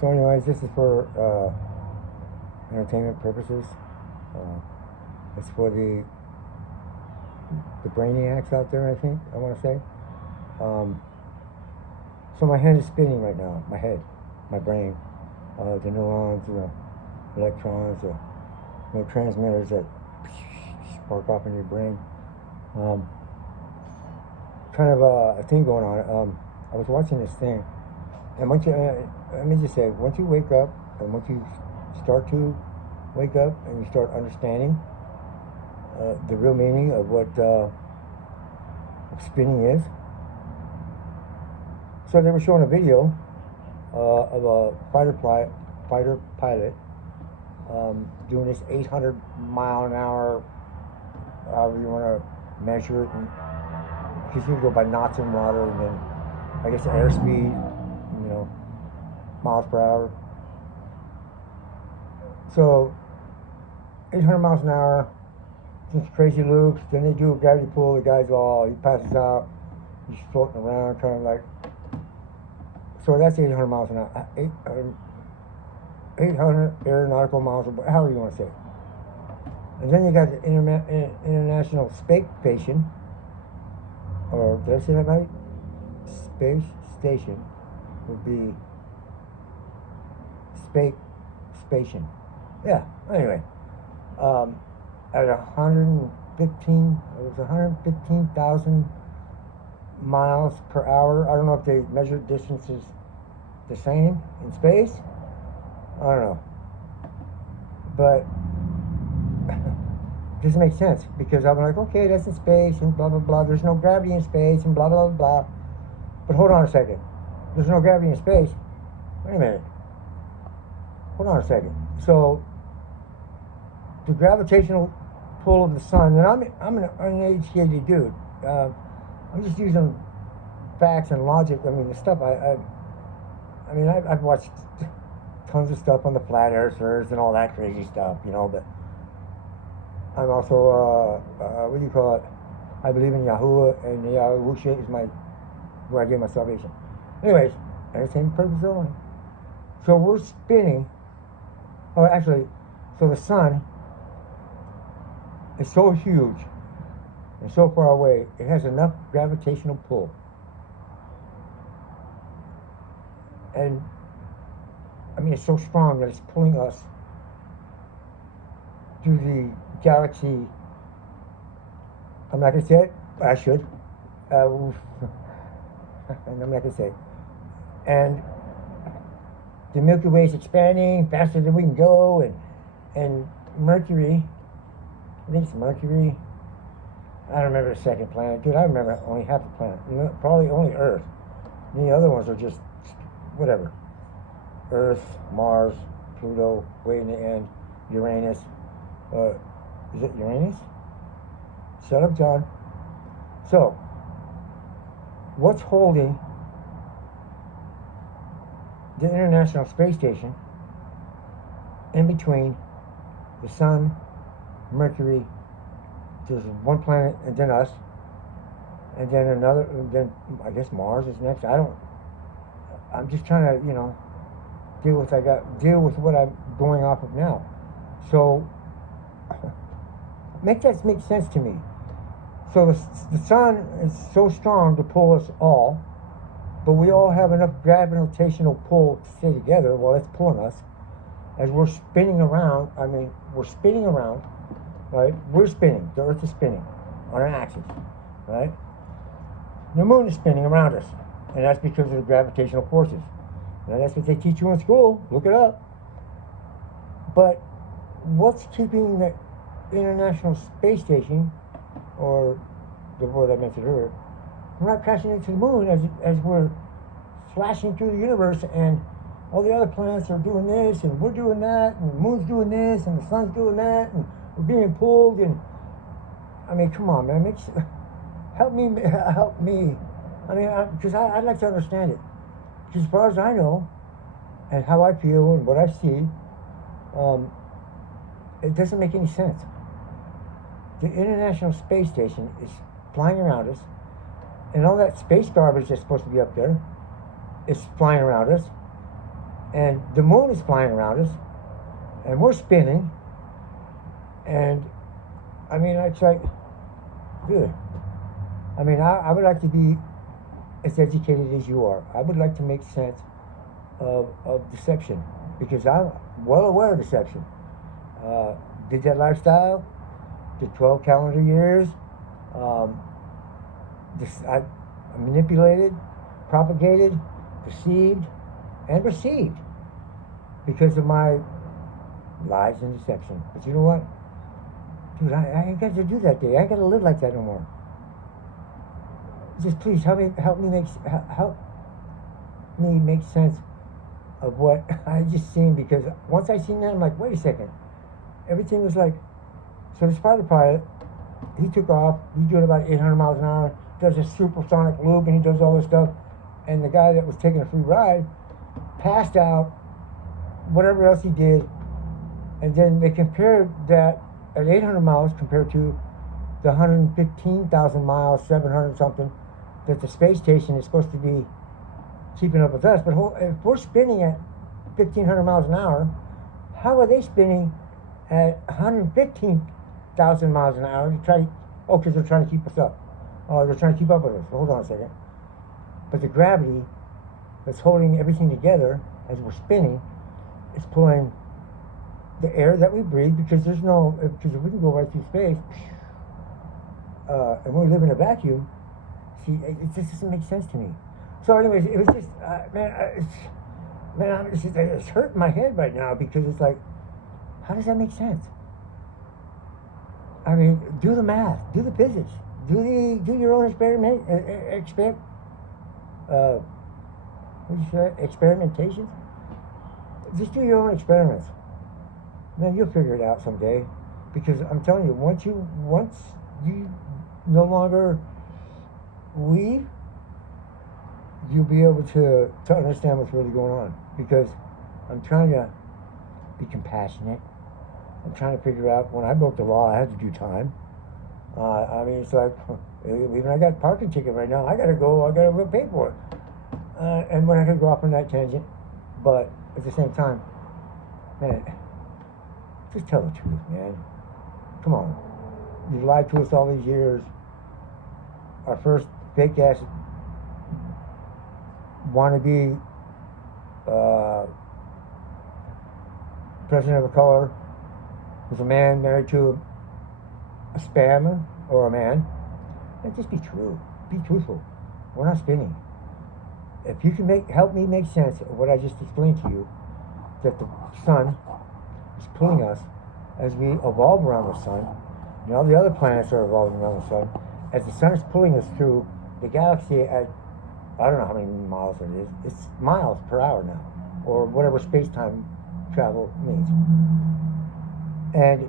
So anyways, this is for entertainment purposes. It's for the brainiacs out there, I think, I want to say. So my head is spinning right now, my head, my brain. The neurons, the electrons, the neurotransmitters that spark off in your brain. Kind of a thing going on. I was watching this thing, and once you, let me just say, once you wake up, and once you start to wake up, and you start understanding the real meaning of what spinning is. So they were showing a video of a fighter pilot doing this 800 mile an hour, however you want to measure it, because you can go by knots in water, and then I guess airspeed, miles per hour. So 800 miles an hour, just crazy loops. Then they do a gravity pull. The guy's he passes out. He's floating around, kind of like. So that's 800 miles an hour. 800 aeronautical miles, or however you want to say it. And then you got the International Space Station, or did I say that right? Space Station would be Space Station. Yeah. Anyway, at 115,000 miles per hour. I don't know if they measured distances the same in space. I don't know, but it doesn't make sense, because I'm like, okay, that's in space and blah blah blah. There's no gravity in space and blah blah blah. But hold on a second. There's no gravity in space. Wait a minute. Hold on a second. So the gravitational pull of the sun, and I'm an uneducated dude. I'm just using facts and logic. I mean, the stuff I've watched tons of stuff on the flat earthers and all that crazy stuff, but I'm also, what do you call it? I believe in Yahuwah, and Yahushua is where I get my salvation. Anyways, entertainment purpose only. So we're spinning, so the sun is so huge and so far away, it has enough gravitational pull. And it's so strong that it's pulling us through the galaxy. I'm not going to say it, but I should. And I'm not going to say it. And the Milky Way is expanding faster than we can go, and Mercury, I think it's Mercury, I don't remember the second planet. Dude, I remember only half the planet. Probably only Earth. And the other ones are just whatever. Earth, Mars, Pluto, way in the end, Uranus. Is it Uranus? Shut up, John. So, what's holding the International Space Station in between the Sun, Mercury, there's one planet, and then us, and then another, and then I guess Mars is next. I'm just trying to, deal with what I'm going off of now. So, make that make sense to me. So the sun is so strong to pull us all, but we all have enough gravitational pull to stay together while it's pulling us. As we're spinning around, we're spinning around, right? We're spinning. The Earth is spinning on an axis, right? The moon is spinning around us, and that's because of the gravitational forces. Now, that's what they teach you in school. Look it up. But what's keeping the International Space Station, or the word I mentioned earlier, we're not crashing into the moon as we're flashing through the universe, and all the other planets are doing this, and we're doing that, and the moon's doing this, and the sun's doing that, and we're being pulled, and come on, man, help me. Because I'd like to understand it. Because as far as I know, and how I feel, and what I see, it doesn't make any sense. The International Space Station is flying around us, and all that space garbage that's supposed to be up there is flying around us, and the moon is flying around us, and we're spinning, and I mean, it's like, good. I mean, I would like to be as educated as you are. I would like to make sense of deception, because I'm well aware of deception. Did that lifestyle, did 12 calendar years. I manipulated, propagated, deceived, and received because of my lies and deception. But you know what? Dude, I ain't got to do that day. I ain't got to live like that no more. Just please help me make sense of what I just seen, because once I seen that, I'm like, wait a second. Everything was like, so the spider pilot, he took off, he's doing about 800 miles an hour, does a supersonic loop, and he does all this stuff, and the guy that was taking a free ride passed out, whatever else he did, and then they compared that at 800 miles compared to the 115,000 miles, 700 something, that the space station is supposed to be keeping up with us. But if we're spinning at 1,500 miles an hour, how are they spinning at 115,000 miles an hour to try? Oh, because they're trying to keep us up. Oh, they're trying to keep up with us. Hold on a second. But the gravity that's holding everything together as we're spinning is pulling the air that we breathe, because if we can go right through space, and we live in a vacuum. See, it just doesn't make sense to me. So, anyways, it was just, it's hurting my head right now, because it's like, how does that make sense? I mean, do the math, do the physics, do your own experimentations. Just do your own experiments. Man, you'll figure it out someday, because I'm telling you, once you no longer weave, you'll be able to understand what's really going on. Because I'm trying to be compassionate. I'm trying to figure out, when I broke the law, I had to do time. I mean, it's like, even I got a parking ticket right now. I gotta go pay for it. And we're not gonna go off on that tangent, but at the same time, man, just tell the truth, man. Come on. You've lied to us all these years. Our first fake ass wannabe president of color was a man married to a spammer or a man. And just be true. Be truthful. We're not spinning. If you can help me make sense of what I just explained to you, that the sun is pulling us as we evolve around the sun, and all the other planets are evolving around the sun, as the sun is pulling us through the galaxy at, I don't know how many miles it is, it's miles per hour now, or whatever space-time travel means. And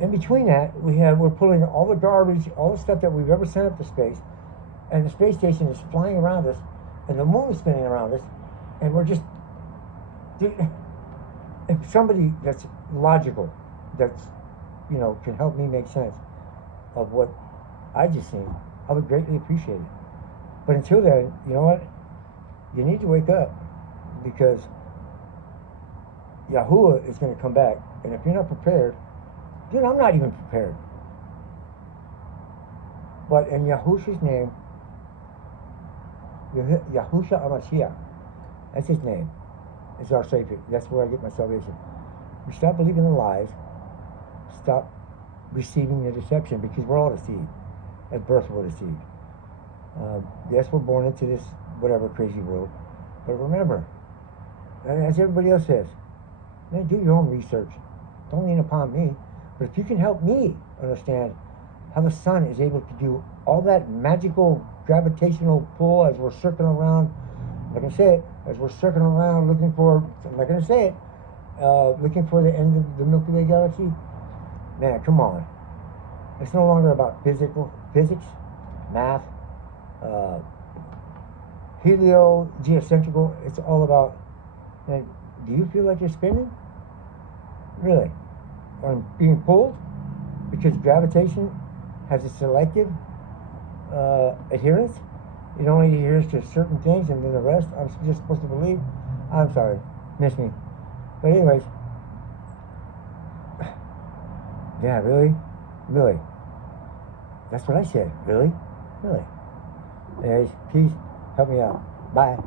in between that, we're pulling all the garbage, all the stuff that we've ever sent up to space, and the space station is flying around us, and the moon is spinning around us, and we're just, if somebody that's logical, that's, can help me make sense of what I just seen, I would greatly appreciate it. But until then, you know what? You need to wake up, because Yahuwah is going to come back. And if you're not prepared, dude, I'm not even prepared. But in Yahushua's name, Yahusha HaMashiach, that's his name, is our Savior. That's where I get my salvation. We stop believing the lies, stop receiving the deception, because we're all deceived. At birth, we're deceived. Yes, we're born into this whatever crazy world, but remember, as everybody else says, man, do your own research. Don't lean upon me. But if you can help me understand how the sun is able to do all that magical gravitational pull as we're circling around, I'm not going to say it, as we're circling around looking for, I'm not going to say it, looking for the end of the Milky Way galaxy, man, come on. It's no longer about physics, math, geocentrical. It's all about, man, do you feel like you're spinning? Really? Or being pulled? Because gravitation has a selective adherence. It only adheres to certain things, and then the rest I'm just supposed to believe. I'm sorry. miss me. But anyways, yeah, really? Really? That's what I said. Really? Really? Anyways, peace. Help me out. Bye.